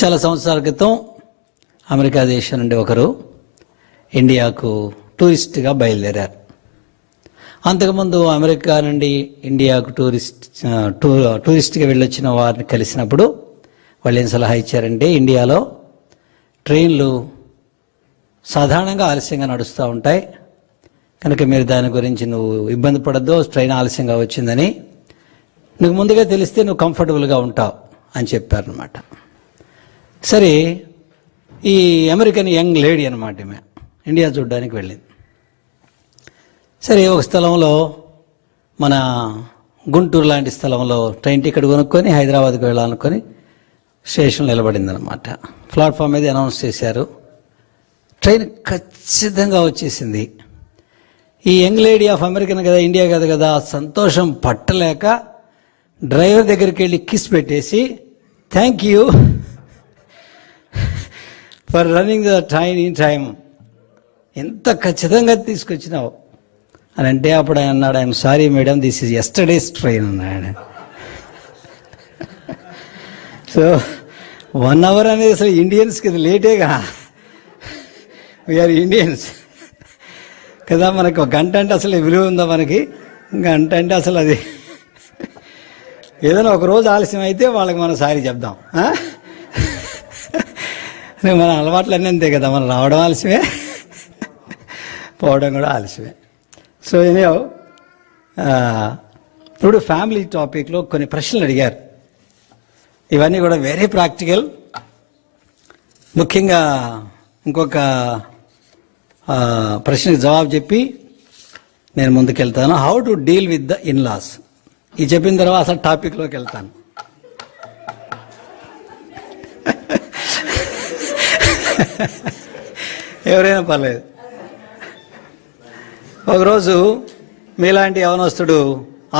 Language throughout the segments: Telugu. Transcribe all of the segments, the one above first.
చాలా సంవత్సరాల క్రితం అమెరికా దేశం నుండి ఒకరు ఇండియాకు టూరిస్ట్గా బయలుదేరారు. అంతకుముందు అమెరికా నుండి ఇండియాకు టూరిస్ట్గా వెళ్ళొచ్చిన వారిని కలిసినప్పుడు వాళ్ళు ఏం సలహా ఇచ్చారంటే, ఇండియాలో ట్రైన్లు సాధారణంగా ఆలస్యంగా నడుస్తూ ఉంటాయి కనుక మీరు దాని గురించి నువ్వు ఇబ్బంది పడద్దు, ట్రైన్ ఆలస్యంగా వచ్చిందని నువ్వు ముందుగా తెలిస్తే నువ్వు కంఫర్టబుల్గా ఉంటావు అని చెప్పారనమాట. సరే, ఈ అమెరికన్ యంగ్ లేడీ అనమాట ఈమె ఇండియా చూడడానికి వెళ్ళింది. సరే, ఒక స్థలంలో మన గుంటూరు లాంటి స్థలంలో ట్రైన్ టికెట్ కొనుక్కొని హైదరాబాద్కి వెళ్ళాలనుకొని స్టేషన్లో నిలబడిందనమాట. ప్లాట్ఫామ్ మీద అనౌన్స్ చేశారు. ట్రైన్ ఖచ్చితంగా వచ్చేసింది. ఈ యంగ్ లేడీ ఆఫ్ అమెరికన్ కదా, ఇండియా కదా, సంతోషం పట్టలేక డ్రైవర్ దగ్గరికి వెళ్ళి కిస్ పెట్టేసి, thank you for running the train in time, ఎంత ఖచ్చితంగా తీసుకొచ్చినావు అని అంటే, అప్పుడు ఆయన అన్నాడు, I'm sorry madam, this is yesterday's train అన్నాడు. సో 1 hour అనేది అసలు ఇండియన్స్కి అది లేటేగా, వీఆర్ ఇండియన్స్ కదా, మనకు 1 గంట అంటే అసలు విలువ ఉందా? మనకి గంట అంటే అసలు అది ఏదైనా ఒక రోజు ఆలస్యం అయితే వాళ్ళకి మనం సారీ చెప్దాం. మన అలవాట్లు అన్నీ అంతే కదా, మనం రావడం ఆలస్యమే, పోవడం కూడా ఆలస్యమే. సో ఎనీహౌ, ఇప్పుడు ఫ్యామిలీ టాపిక్లో కొన్ని ప్రశ్నలు అడిగారు. ఇవన్నీ కూడా వెరీ ప్రాక్టికల్. ముఖ్యంగా ఇంకొక ప్రశ్నకి జవాబు చెప్పి నేను ముందుకెళ్తాను. How to deal with the in laws. ఇది చెప్పిన తర్వాత అసలు టాపిక్లోకి వెళ్తాను. ఎవరైనా పర్లేదు. ఒకరోజు మీలాంటి యవనస్తుడు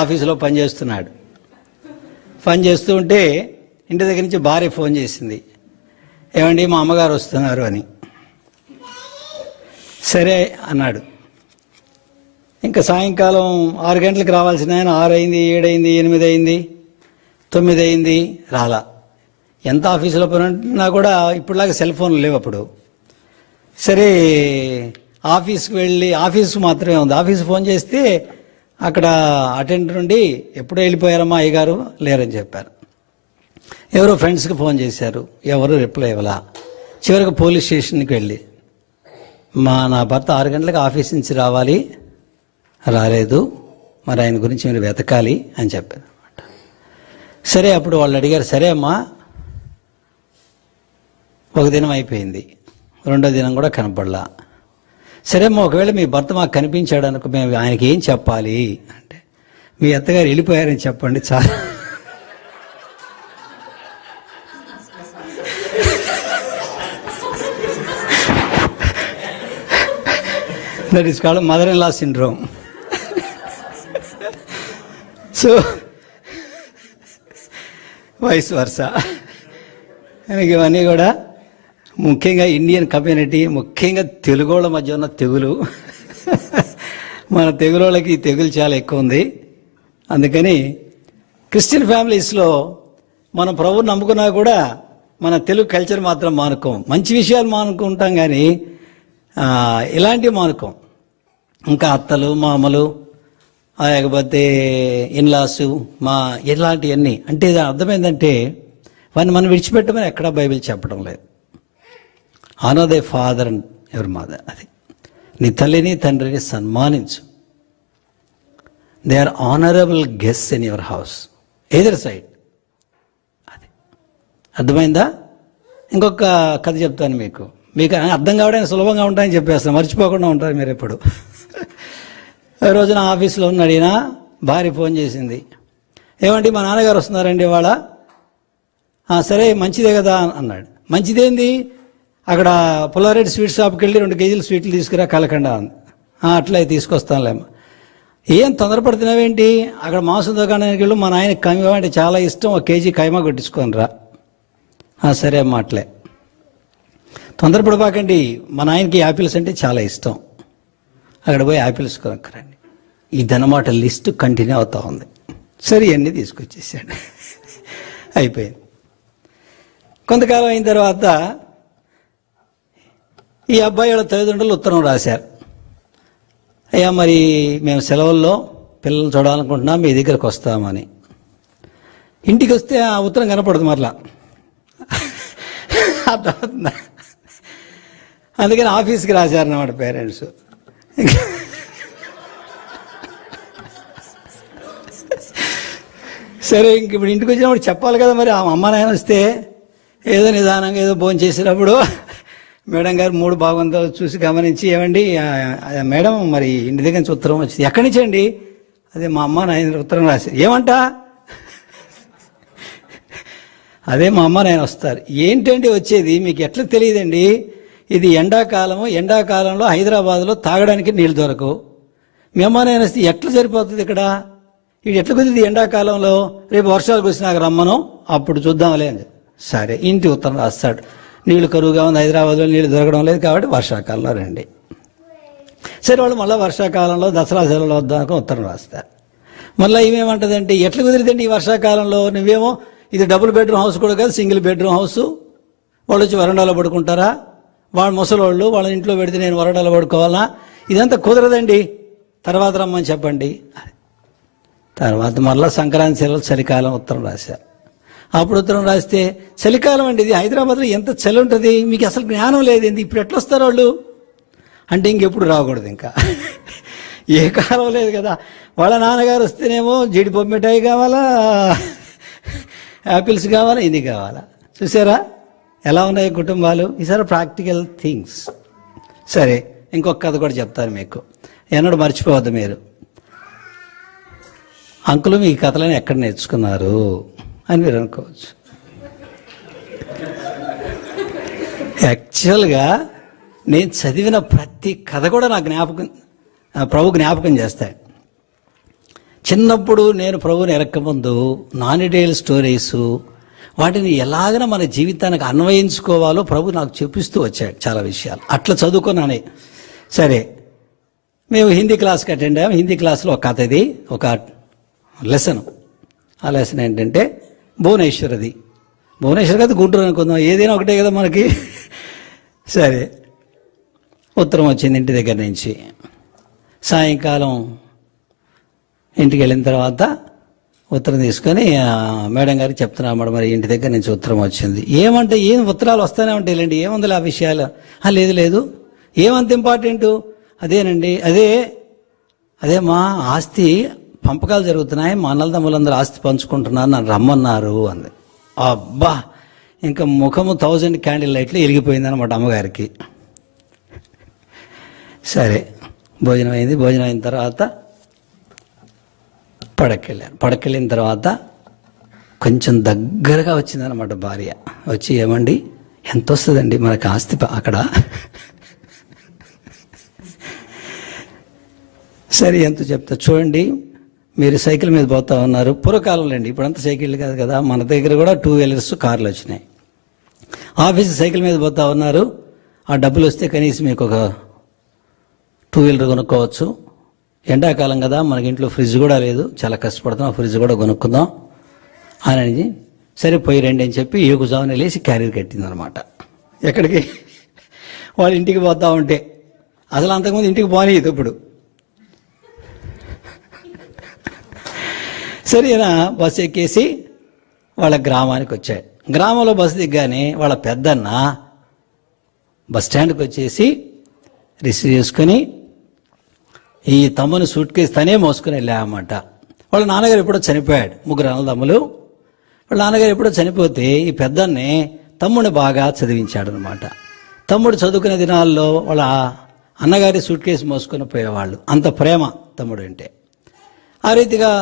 ఆఫీసులో పనిచేస్తున్నాడు. పనిచేస్తూ ఉంటే ఇంటి దగ్గర నుంచి భార్య ఫోన్ చేసింది, ఏమండి మా అమ్మగారు వస్తున్నారు అని. సరే అన్నాడు. ఇంకా సాయంకాలం 6 గంటలకు రావాల్సిన ఆయన 6 అయింది, 7 అయింది, 8 అయింది, 9 అయింది, రాలా. ఎంత ఆఫీసులో పని ఉంటున్నా కూడా ఇప్పుడులాగా సెల్ ఫోన్లు లేవు అప్పుడు. సరే, ఆఫీస్కి వెళ్ళి, ఆఫీసు మాత్రమే ఉంది, ఆఫీసు ఫోన్ చేస్తే అక్కడ అటెండర్ నుండి ఎప్పుడో వెళ్ళిపోయారమ్మా అయ్యగారు లేరని చెప్పారు. ఎవరో ఫ్రెండ్స్కి ఫోన్ చేశారు, ఎవరు రిప్లై ఇవ్వలా. చివరికి పోలీస్ స్టేషన్కి వెళ్ళి, నా భర్త 6 గంటలకు ఆఫీస్ నుంచి రావాలి, రాలేదు, మరి ఆయన గురించి మీరు వెతకాలి అని చెప్పారు అనమాట. సరే, అప్పుడు వాళ్ళు అడిగారు, సరే అమ్మా, ఒక దినం అయిపోయింది, 2వ దినం కూడా కనపడలా. సరే అమ్మా, ఒకవేళ మీ భర్త మాకు కనిపించాడు అనుకో, మేము ఆయనకి ఏం చెప్పాలి అంటే, మీ అత్తగారు వెళ్ళిపోయారని చెప్పండి చాలా. That is called mother in law syndrome. So vice versa. ఇవన్నీ కూడా ముఖ్యంగా ఇండియన్ కమ్యూనిటీ, ముఖ్యంగా తెలుగోళ్ళ మధ్య ఉన్న తెగులు. మన తెలుగులోళ్ళకి ఈ తెగులు చాలా ఎక్కువ ఉంది. అందుకని క్రిస్టియన్ ఫ్యామిలీస్లో మనం ప్రభువుని నమ్ముకున్నా కూడా మన తెలుగు కల్చర్ మాత్రం మానుకోం. మంచి విషయాలు మానుకుంటాం కానీ ఇలాంటివి మానుకోం. ఇంకా అత్తలు, మామలు, లేకపోతే ఇన్లాసు, ఇలాంటివన్నీ అంటే అర్థమైందంటే వాడిని మనం విడిచిపెట్టమని ఎక్కడా బైబిల్ చెప్పడం లేదు. Honour thy father and ever mother. అది నీ తల్లిని తండ్రిని సన్మానించు. They are honourable guests in your house, either side. అది అర్థమైందా? ఇంకొక కథ చెప్తాను మీకు అర్థం కావడానికి సులభంగా ఉంటాయని చెప్పేస్తాను, మర్చిపోకుండా ఉంటారు మీరు ఎప్పుడు. రోజున ఆఫీస్లో ఉన్న అడిగినా భార్య ఫోన్ చేసింది, ఏమండి మా నాన్నగారు వస్తున్నారండి ఇవాళ. సరే మంచిదే కదా అన్నాడు. మంచిదేంది, అక్కడ పుల్లారెడ్డి స్వీట్ షాప్కి వెళ్ళి 2 కేజీలు స్వీట్లు తీసుకురా కలకండా అంది. అట్లా తీసుకొస్తానులేమ్మా. ఏం తొందరపడుతున్నావేంటి, అక్కడ మాంసం దుకాణానికి వెళ్ళు, మా నాయనకి కైమా అంటే చాలా ఇష్టం, 1 కేజీ కైమా కొట్టించుకొని రా. సరే అమ్మా అట్లే. తొందరపడిపోకండి, మా నాయనకి యాపిల్స్ అంటే చాలా ఇష్టం, అక్కడ పోయి యాపిల్స్ కొనుక్కరండి. ఇదన్నమాట లిస్టు కంటిన్యూ అవుతూ ఉంది. సరే అన్నీ తీసుకొచ్చేసాడు, అయిపోయింది. కొంతకాలం అయిన తర్వాత ఈ అబ్బాయి వాళ్ళ తల్లిదండ్రులు ఉత్తరం రాశారు, అయ్యా మరి మేము సెలవుల్లో పిల్లలు చూడాలనుకుంటున్నాం, మీ దగ్గరకు వస్తామని. ఇంటికి వస్తే ఆ ఉత్తరం కనపడదు మరలా. అందుకని ఆఫీస్కి రాశారన్నమాట పేరెంట్స్. సరే ఇంక ఇప్పుడు ఇంటికి వచ్చినప్పుడు చెప్పాలి కదా, మరి ఆ అమ్మ నాయన వస్తే ఏదో నిదానంగా ఏదో భోజనం చేసేటప్పుడు మేడం గారు మూడు బాగుందో చూసి గమనించి, ఏమండి మేడం మరి ఇంటి దగ్గర నుంచి ఉత్తరం వచ్చింది, ఎక్కడి నుంచి అండి? అదే మా అమ్మ నాయన ఉత్తరం రాశారు. ఏమంట? అదే మా అమ్మ నాయన వస్తారు. ఏంటండి వచ్చేది, మీకు ఎట్లా తెలియదండి, ఇది ఎండాకాలంలో హైదరాబాద్లో తాగడానికి నీళ్ళు దొరకవు, మీ అమ్మ నాయన వస్తే ఎట్లా సరిపోతుంది ఇక్కడ, ఇది ఎట్లా కుదిరింది ఎండాకాలంలో, రేపు వర్షాలు కురిసినాక రమ్మను అప్పుడు చూద్దాంలే అని. సరే ఇంటి ఉత్తరం రాస్తాడు, నీళ్లు కరువుగా ఉంది, హైదరాబాద్లో నీళ్లు దొరకడం లేదు కాబట్టి వర్షాకాలంలో రండి. సరే వాళ్ళు మళ్ళీ వర్షాకాలంలో దసరా సెలవులు వద్దాక ఉత్తరం రాస్తారు. మళ్ళీ ఇవేమంటదంటే, ఎట్లా కుదిరిదండి ఈ వర్షాకాలంలో, నువ్వేమో ఇది డబుల్ బెడ్రూమ్ హౌస్ కూడా కాదు, సింగిల్ బెడ్రూమ్ హౌస్, వాళ్ళు వచ్చి వరండాలో పడుకుంటారా, వాళ్ళు ముసలోళ్ళు వాళ్ళ ఇంట్లో పెడితే నేను వరండాలో పడుకోవాలా, ఇదంతా కుదరదండి, తర్వాత రమ్మని చెప్పండి. తర్వాత మళ్ళీ సంక్రాంతి సెలవులు చలికాలం ఉత్తరం రాశారు. అప్పుడు ఉత్తరం రాస్తే, చలికాలం అండి ఇది, హైదరాబాద్లో ఎంత చలి ఉంటుంది, మీకు అసలు జ్ఞానం లేదేంది, ఇప్పుడు ఎట్లా వస్తారు వాళ్ళు అంటే, ఇంకెప్పుడు రాకూడదు ఇంకా, ఏ కాలం లేదు కదా. వాళ్ళ నాన్నగారు వస్తేనేమో జీడిపప్పు మిఠాయి కావాలా, యాపిల్స్ కావాలా, ఇది కావాలా. చూసారా ఎలా ఉన్నాయి కుటుంబాలు. ఈసారి ప్రాక్టికల్ థింగ్స్. సరే ఇంకొక కథ కూడా చెప్తాను మీకు, ఎన్నడూ మర్చిపోవద్దు మీరు. అంకులు మీ కథలను ఎక్కడ నేర్చుకున్నారు అని మీరు అనుకోవచ్చు. యాక్చువల్గా నేను చదివిన ప్రతి కథ కూడా నా ప్రభు జ్ఞాపకం చేస్తాయి. చిన్నప్పుడు నేను ప్రభుని ఎరక్కముందు నానిడేల్ స్టోరీస్, వాటిని ఎలాగైనా మన జీవితానికి అన్వయించుకోవాలో ప్రభు నాకు చూపిస్తూ వచ్చాడు చాలా విషయాలు. అట్లా చదువుకున్నానే. సరే మేము హిందీ క్లాస్కి అటెండ్ అయ్యాము. హిందీ క్లాస్లో ఒక కథ, ఇది ఒక లెసన్. ఆ లెసన్ ఏంటంటే భువనేశ్వరది. భువనేశ్వర్ కదా గుంటూరు అనుకుందాం, ఏదైనా ఒకటే కదా మనకి. సరే ఉత్తరం వచ్చింది ఇంటి దగ్గర నుంచి. సాయంకాలం ఇంటికి వెళ్ళిన తర్వాత ఉత్తరం తీసుకొని మేడం గారికి చెప్తున్నా, మేడం మరి ఇంటి దగ్గర నుంచి ఉత్తరం వచ్చింది. ఏమంటే ఏం ఉత్తరాలు వస్తూనే ఉంటాయిలేండి, ఏముందిలే ఆ విషయాలు. లేదు ఏమంత ఇంపార్టెంటు, అదేనండి అదే మా ఆస్తి పంపకాలు జరుగుతున్నాయి, మా అన్నదమ్ములందరూ ఆస్తి పంచుకుంటున్నారు, నన్ను రమ్మన్నారు అంది. అబ్బా ఇంకా ముఖము 1000 క్యాండిల్ లైట్లు వెలిగిపోయింది అనమాట అమ్మగారికి. సరే భోజనం అయింది. భోజనం అయిన తర్వాత పడకెళ్ళాను. పడకెళ్ళిన తర్వాత కొంచెం దగ్గరగా వచ్చిందనమాట భార్య. వచ్చి, ఏమండి ఎంత వస్తుందండి మనకు ఆస్తి అక్కడ? సరే ఎంత చెప్తా చూడండి, మీరు సైకిల్ మీద పోతా ఉన్నారు, పూర్వకాలంలో అండి, ఇప్పుడంతా సైకిల్ కాదు కదా, మన దగ్గర కూడా 2 వీలర్స్ కార్లు వచ్చినాయి. ఆఫీస్ సైకిల్ మీద పోతా ఉన్నారు, ఆ డబ్బులు వస్తే కనీసం మీకు ఒక 2 వీలర్ కొనుక్కోవచ్చు. ఎండాకాలం కదా, మనకి ఇంట్లో ఫ్రిడ్జ్ కూడా లేదు, చాలా కష్టపడుతున్నాం, ఫ్రిడ్జ్ కూడా కొనుక్కుందాం అని. సరే పోయి రండి అని చెప్పి ఏగుజామున లేచి క్యారీర్ కట్టింది అనమాట. ఎక్కడికి? వాళ్ళ ఇంటికి పోతా ఉంటే. అసలు అంతకుముందు ఇంటికి పోనీయదు ఇప్పుడు. సరేనా బస్సు ఎక్కేసి వాళ్ళ గ్రామానికి వచ్చాడు. గ్రామంలో బస్సు దిగ్గానే వాళ్ళ పెద్దన్న బస్ స్టాండ్కి వచ్చేసి రిసీవ్ చేసుకుని ఈ తమ్ముని సూట్ కేసు తనే మోసుకుని వెళ్ళామన్నమాట. వాళ్ళ నాన్నగారు ఎప్పుడో చనిపోయాడు, 3 అన్నదమ్ములు. వాళ్ళ నాన్నగారు ఎప్పుడో చనిపోతే ఈ పెద్దన్నే తమ్ముడిని బాగా చదివించాడు అనమాట. తమ్ముడు చదువుకునే దినాల్లో వాళ్ళ అన్నగారి సూట్ కేసు మోసుకొని పోయేవాళ్ళు, అంత ప్రేమ తమ్ముడు అంటే. ఆ రీతిగా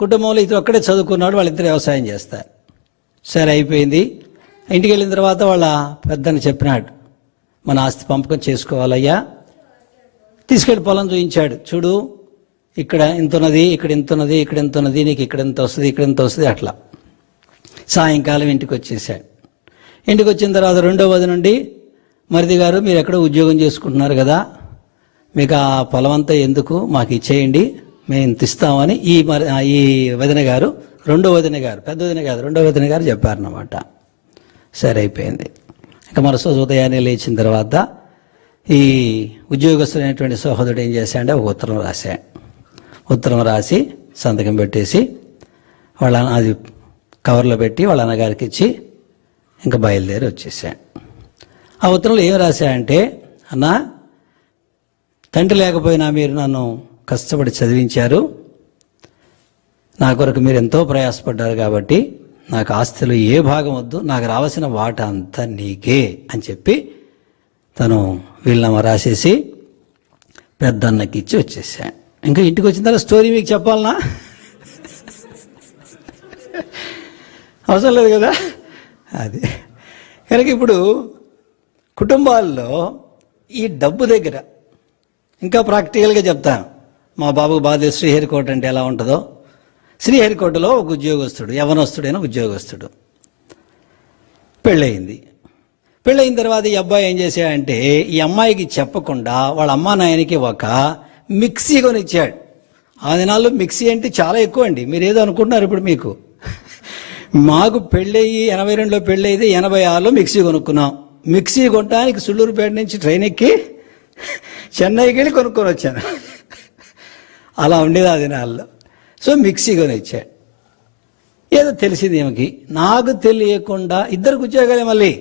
కుటుంబంలో ఇతను ఒక్కడే చదువుకున్నాడు, వాళ్ళిద్దరు వ్యవసాయం చేస్తారు. సరే అయిపోయింది. ఇంటికి వెళ్ళిన తర్వాత వాళ్ళ పెద్దని చెప్పినాడు, మన ఆస్తి పంపకం చేసుకోవాలయ్యా. తీసుకెళ్ళి పొలం చూపించాడు. చూడు ఇక్కడ ఇంత ఉన్నది, ఇక్కడ ఇంత ఉన్నది, ఇక్కడ ఇంత ఉన్నది, నీకు ఇక్కడ ఎంత వస్తుంది, ఇక్కడ ఎంత వస్తుంది, అట్లా. సాయంకాలం ఇంటికి వచ్చేసాడు. ఇంటికి వచ్చిన తర్వాత 2వ వది నుండి, మరిది గారు మీరు ఎక్కడో ఉద్యోగం చేసుకుంటున్నారు కదా, మీకు ఆ పొలం అంతా ఎందుకు, మాకు ఇచ్చేయండి, మేము ఇంత ఇస్తామని ఈ వదిన గారు, 2వ వదిన గారు, పెద్ద వదిన కాదు 2వ వదిన గారు చెప్పారన్నమాట. సరే అయిపోయింది. ఇక మరుసటి ఉదయాన్నే లేచిన తర్వాత ఈ ఉద్యోగస్తుడైనటువంటి సహోదరుడు ఏం చేశాడంటే ఒక ఉత్తరం రాసి సంతకం పెట్టేసి అది కవర్లో పెట్టి వాళ్ళ అన్నగారికి ఇచ్చి ఇంకా బయలుదేరి వచ్చేసాడు. ఆ ఉత్తరంలో ఏం రాశాడంటే, అన్న, తండ్రి లేకపోయినా మీరు నన్ను కష్టపడి చదివించారు, నా కొరకు మీరు ఎంతో ప్రయాసపడ్డారు, కాబట్టి నాకు ఆస్తిలో ఏ భాగం వద్దు, నాకు రావాల్సిన వాటా అంతా నీకే అని చెప్పి తను వీళ్ళనమ్మ రాసేసి పెద్దన్నకి ఇచ్చి వచ్చేసాడు. ఇంకా ఇంటికి వచ్చిన తర్వాత స్టోరీ మీకు చెప్పాలనా? అవసరం లేదు కదా. అది కనుక ఇప్పుడు కుటుంబాల్లో ఈ డబ్బు దగ్గర ఇంకా ప్రాక్టికల్గా చెప్తాను. మా బాబుకు బాధ శ్రీహరికోట అంటే ఎలా ఉంటుందో. శ్రీహరికోటలో ఒక ఉద్యోగస్తుడు, యవనస్తుడైన ఉద్యోగస్తుడు, పెళ్ళయింది. పెళ్ళయిన తర్వాత ఈ అబ్బాయి ఏం చేశాడంటే ఈ అమ్మాయికి చెప్పకుండా వాళ్ళ అమ్మా నాయనకి ఒక మిక్సీ కొనిచ్చాడు. ఆ దినాల్లో మిక్సీ అంటే చాలా ఎక్కువ అండి. మీరు ఏదో అనుకుంటున్నారు ఇప్పుడు. మీకు మాకు పెళ్ళయి 82లో పెళ్ళయితే 86లో మిక్సీ కొనుక్కున్నాం. మిక్సీ కొనడానికి సుళ్ళూరుపేట నుంచి ట్రైన్ ఎక్కి చెన్నైకి వెళ్ళి కొనుక్కొని వచ్చాను. అలా ఉండేది ఆ దినాల్లో. సో మిక్సీ కొనిచ్చాడు. ఏదో తెలిసింది ఈమెకి. నాకు తెలియకుండా ఇద్దరికి ఉద్యోగాలే, మళ్ళీ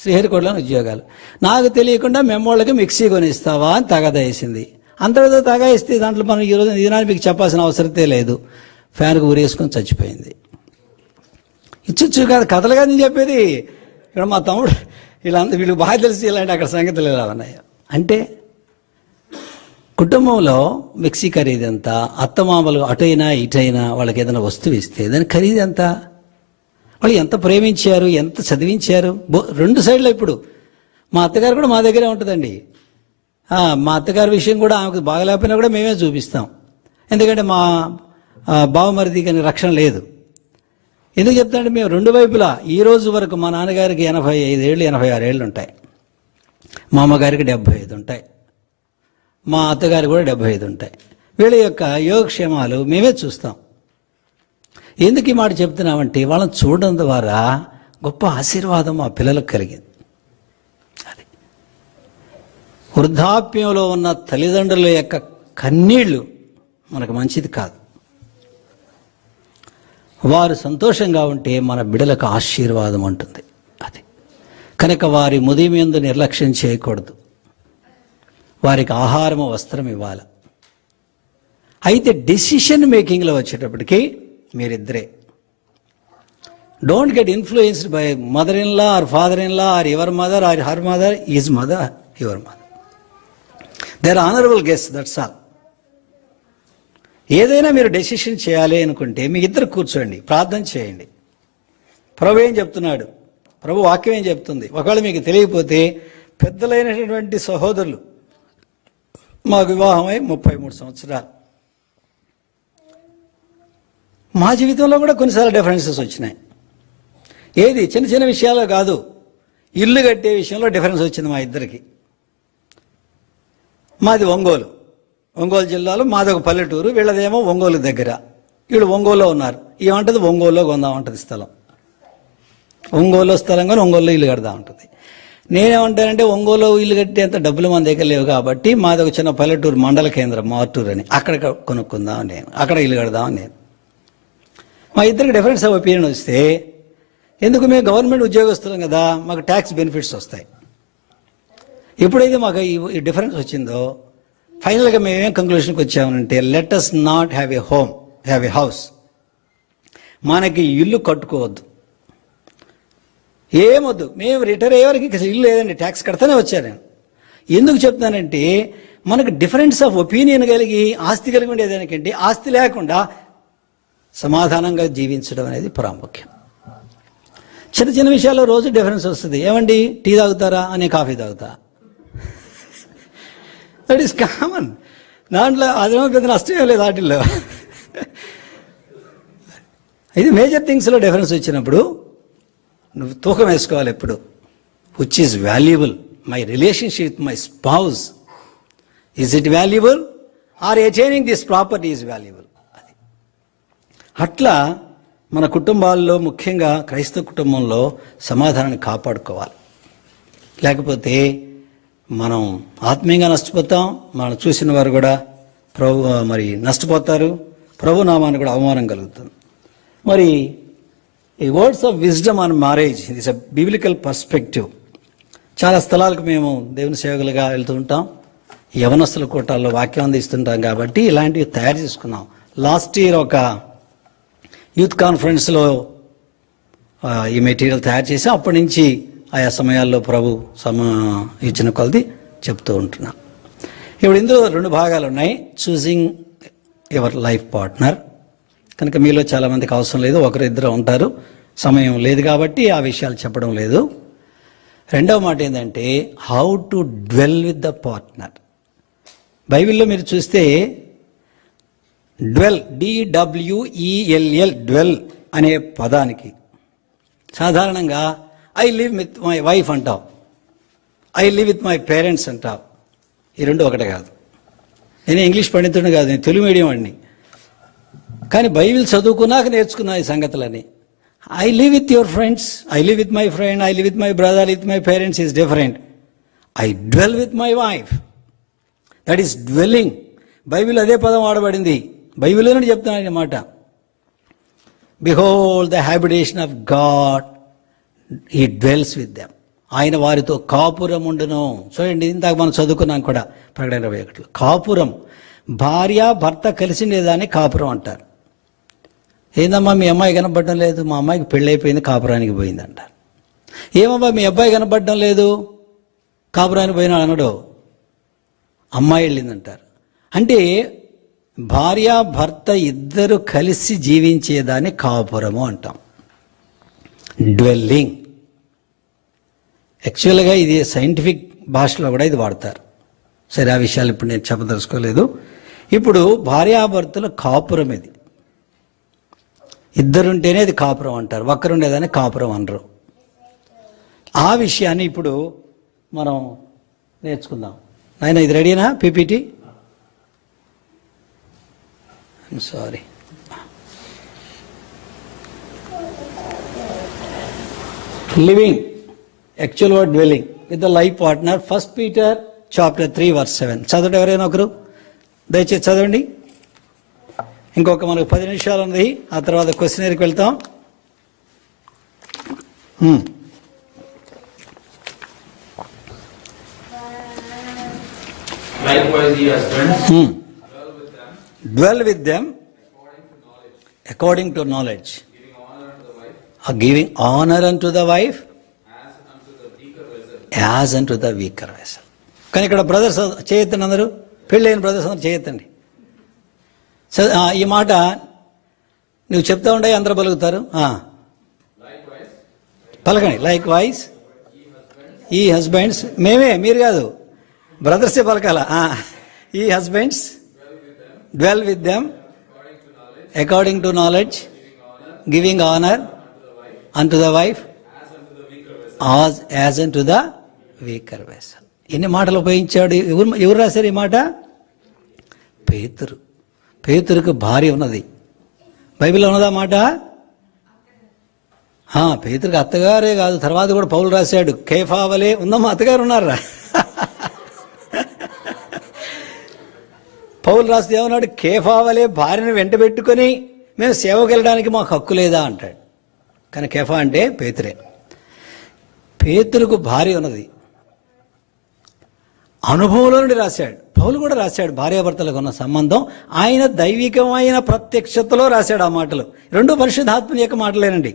శ్రీహరికోటలోని ఉద్యోగాలు. నాకు తెలియకుండా మెమ్మోళ్ళకి మిక్సీ కొనిస్తావా అని తగాదా వేసింది. అంతటితో తగాయిస్తే దాంట్లో మనం ఈరోజు దినాన్ని మీకు చెప్పాల్సిన అవసరతే లేదు. ఫ్యాన్కి ఊరేసుకొని చచ్చిపోయింది. ఇచ్చు కాదు, కథలు కాదు నేను చెప్పేది. ఇక్కడ మా తమ్ముడు వీళ్ళకి బాగా తెలిసి ఇలాంటి అక్కడ సంగతులు ఎలా ఉన్నాయో. అంటే కుటుంబంలో మిక్సీ ఖరీదు ఎంత, అత్తమామలు అటైనా ఇటైనా వాళ్ళకి ఏదైనా వస్తువు ఇస్తే దాని ఖరీదు ఎంత, వాళ్ళు ఎంత ప్రేమించారు, ఎంత చదివించారు. రెండు సైడ్లో. ఇప్పుడు మా అత్తగారు కూడా మా దగ్గరే ఉంటుందండి. మా అత్తగారి విషయం కూడా ఆమెకు బాగలేకపోయినా కూడా మేమే చూపిస్తాం. ఎందుకంటే మా బావమరిది కానీ రక్షణ లేదు. ఎందుకు చెప్తానంటే మేము రెండు వైపులా ఈ రోజు వరకు మా నాన్నగారికి 85 ఏళ్ళు 86 ఏళ్ళు ఉంటాయి, మా అమ్మగారికి 75 ఉంటాయి, మా అత్తగారికి కూడా 75 ఉంటాయి. వీళ్ళ యొక్క యోగక్షేమాలు మేమే చూస్తాం. ఎందుకు ఈ మాట చెప్తున్నామంటే వాళ్ళని చూడడం ద్వారా గొప్ప ఆశీర్వాదం మా పిల్లలకు కలిగింది. అది వృద్ధాప్యంలో ఉన్న తల్లిదండ్రుల యొక్క కన్నీళ్లు మనకు మంచిది కాదు. వారు సంతోషంగా ఉంటే మన బిడ్డలకు ఆశీర్వాదం ఉంటుంది. అది కనుక వారి ముదిమెందు నిర్లక్ష్యం చేయకూడదు. వారికి ఆహారము, వస్త్రం ఇవ్వాలి. అయితే డెసిషన్ మేకింగ్లో వచ్చేటప్పటికి మీరిద్దరే. Don't get influenced by mother in law or father in law or your mother or her mother is mother your mother. They are honourable guest, that's all. ఏదైనా మీరు డెసిషన్ చేయాలి అనుకుంటే మీ ఇద్దరు కూర్చోండి, ప్రార్థన చేయండి. ప్రభు ఏం చెప్తున్నాడు, ప్రభు వాక్యం ఏం చెప్తుంది. ఒకవేళ మీకు తెలియకపోతే పెద్దలైనటువంటి సహోదరులు, మాకు వివాహమై 33 సంవత్సరాలు, మా జీవితంలో కూడా కొన్నిసార్లు డిఫరెన్సెస్ వచ్చినాయి. ఏది చిన్న చిన్న విషయాల్లో కాదు, ఇల్లు కట్టే విషయంలో డిఫరెన్స్ వచ్చింది మా ఇద్దరికి. మాది ఒంగోలు జిల్లాలో, మాది ఒక పల్లెటూరు, వీళ్ళదేమో ఒంగోలు దగ్గర. వీళ్ళు ఒంగోలులో ఉన్నారు. ఏమంటుంది, ఒంగోలులో కొందామంటుంది స్థలం. ఒంగోలులో స్థలం కానీ ఒంగోలులో ఇల్లు కడదాం ఉంటుంది. నేనేమంటానంటే ఒంగోలులో ఇల్లు కట్టేంత డబ్బులు మన దగ్గర లేవు కాబట్టి మాది ఒక చిన్న పల్లెటూరు, మండల కేంద్రం మార్టూరు అని, అక్కడ కొనుక్కుందాం నేను, అక్కడ ఇల్లు కడదాం నేను. మా ఇద్దరికి డిఫరెన్స్ ఆఫ్ ఒపీనియన్ వస్తే, ఎందుకు మేము గవర్నమెంట్ ఉద్యోగస్తులం కదా, మాకు ట్యాక్స్ బెనిఫిట్స్ వస్తాయి. ఎప్పుడైతే మాకు ఈ డిఫరెన్స్ వచ్చిందో ఫైనల్గా మేమేం కంక్లూషన్కి వచ్చామనంటే, let us not have a home, have a house. మనకి ఇల్లు కట్టుకోవద్దు, ఏమొద్దు. మేము రిటైర్ అయ్యే వరకు ఇల్లు లేదండి, ట్యాక్స్ కడతానే వచ్చాను నేను. ఎందుకు చెప్తానంటే మనకు డిఫరెన్స్ ఆఫ్ ఒపీనియన్ కలిగి ఆస్తి కలిగి ఉండేదానికంటే ఆస్తి లేకుండా సమాధానంగా జీవించడం అనేది ప్రాముఖ్యం. చిన్న చిన్న విషయాల్లో రోజు డిఫరెన్స్ వస్తుంది. ఏమండి టీ తాగుతారా అని, కాఫీ తాగుతా, దట్ ఈస్ కామన్. దాంట్లో అదేమో పెద్ద నష్టమే లేదు వాటిల్లో. అయితే మేజర్ థింగ్స్లో డిఫరెన్స్ వచ్చినప్పుడు నువ్వు తూకం వేసుకోవాలి ఎప్పుడు. Which is valuable, my relationship with my spouse, is it valuable or attaining this property is valuable. అది అట్లా మన కుటుంబాల్లో, ముఖ్యంగా క్రైస్తవ కుటుంబంలో సమాధానాన్ని కాపాడుకోవాలి. లేకపోతే మనం ఆత్మీయంగా నష్టపోతాం, మనం చూసిన వారు కూడా మరి నష్టపోతారు, ప్రభు నామాన్ని కూడా అవమానం కలుగుతుంది. మరి ఈ words of wisdom on marriage is a biblical perspective. చాలా స్థలాలకు మేము దేవుని సేవకులుగా వెళ్తూ ఉంటాం, యవనస్తుల కూటాల్లో వాక్యం అందిస్తుంటాం కాబట్టి ఇలాంటివి తయారు చేసుకున్నాం. లాస్ట్ ఇయర్ ఒక యూత్ కాన్ఫరెన్స్లో ఈ మెటీరియల్ తయారు చేసాం. అప్పటి నుంచి ఆయా సమయాల్లో ప్రభు ఇచ్చిన కొలది చెప్తూ ఉంటున్నాం. ఇప్పుడు ఇందులో 2 భాగాలు ఉన్నాయి. Choosing your life partner. కనుక మీలో చాలామందికి అవసరం లేదు, ఒకరిద్దరు ఉంటారు, సమయం లేదు కాబట్టి ఆ విషయాలు చెప్పడం లేదు. రెండవ మాట ఏంటంటే how to dwell with the partner. బైబిల్లో మీరు చూస్తే డ్వెల్, DWELL, డ్వెల్ అనే పదానికి సాధారణంగా I live with my wife అంటావు, I live with my parents అంటావు. ఈ రెండు ఒకటే కాదు. నేను ఇంగ్లీష్ పండితుడిని కాదు, నేను తెలుగు మీడియం వాడిని. కానీ బైబిల్ చదువుకున్నాక నేర్చుకున్నా ఈ సంగతులని. I live with your friends, I live with my friend, I live with my brother, with my parents is different. I dwell with my wife, that is dwelling. Bible అదే పదం వాడబడింది. బైబిల్లోనే చెప్తున్నాను అన్నమాట. Behold the habitation of God, he dwells with them. ఆయన వారితో కాపురం ఉండును. చూడండి, ఇందాక మనం చదువుకున్నాం కూడా ప్రకటన 21. కాపురం, భార్య భర్త కలిసి ఉండేదాన్ని కాపురం అంటారు. ఏందమ్మా మీ అమ్మాయి కనపడడం లేదు, మా అమ్మాయికి పెళ్ళైపోయింది కాపురానికి పోయింది అంటారు. ఏమమ్మా మీ అబ్బాయి కనపడడం లేదు, కాపురానికి పోయినా అనడు, అమ్మాయి వెళ్ళిందంటారు. అంటే భార్య భర్త ఇద్దరు కలిసి జీవించేదాన్ని కాపురము అంటాం, డ్వెల్లింగ్. యాక్చువల్గా ఇది సైంటిఫిక్ భాషలో కూడా ఇది వాడతారు. సరే, ఆ విషయాలు ఇప్పుడు నేను చెప్పదలుచుకోలేదు. ఇప్పుడు భార్యాభర్తల కాపురం, ఇది ఇద్దరుంటేనే ఇది కాపురం అంటారు, ఒక్కరుండేదాన్ని కాపురం అనరు. ఆ విషయాన్ని ఇప్పుడు మనం నేర్చుకుందాం. నాయన ఇది రెడీనా PPT? Sorry, living, actual word dwelling with the life partner. 1 Peter chapter 3 verse 7 చదవండి. ఎవరైనా ఒకరు దయచేసి చదవండి. ఇంకొక మనకు 10 నిమిషాలు ఉంది, ఆ తర్వాత క్వశ్చనరీకి వెళ్తాం. Dwell with them according to knowledge, giving honor unto the wife as unto the weaker vessel. కానీ ఇక్కడ బ్రదర్స్ చేయొద్దండి, అందరూ పెళ్ళైన బ్రదర్స్ అందరూ చేయొద్దండి. ఈ మాట నువ్వు చెప్తా ఉండే అందరూ పలుకుతారు. పలకండి. లైక్ వైజ్ ఈ హస్బెండ్స్, మేమే, మీరు కాదు, బ్రదర్సే పలకాల. ఈ husbands dwell with them according to knowledge, giving honour unto the wife as unto the weaker vessel. ఎన్ని మాటలు ఉపయోగించాడు. ఎవరు రాశారు ఈ మాట? పేతురు. పేతురుకు భార్య ఉన్నది. బైబిల్లో ఉన్నదా మాట? పేతురుకు అత్తగారే కాదు, తర్వాత కూడా పౌలు రాశాడు, కేఫావలే ఉందమ్మా, అత్తగారు ఉన్నారా? పౌలు రాస్తే ఏమన్నాడు? కేఫావలే భార్యను వెంట పెట్టుకొని మేము సేవకు వెళ్ళడానికి మాకు హక్కు లేదా అంటాడు. కానీ కేఫా అంటే పేతురే. పేతురుకు భార్య ఉన్నది. అనుభవంలో నుండి రాశాడు. పౌలు కూడా రాశాడు భార్యాభర్తలకు ఉన్న సంబంధం. ఆయన దైవికమైన ప్రత్యక్షతలో రాశాడు ఆ మాటలు. రెండు పరిశుద్ధాత్మ యొక్క మాటలేనండి.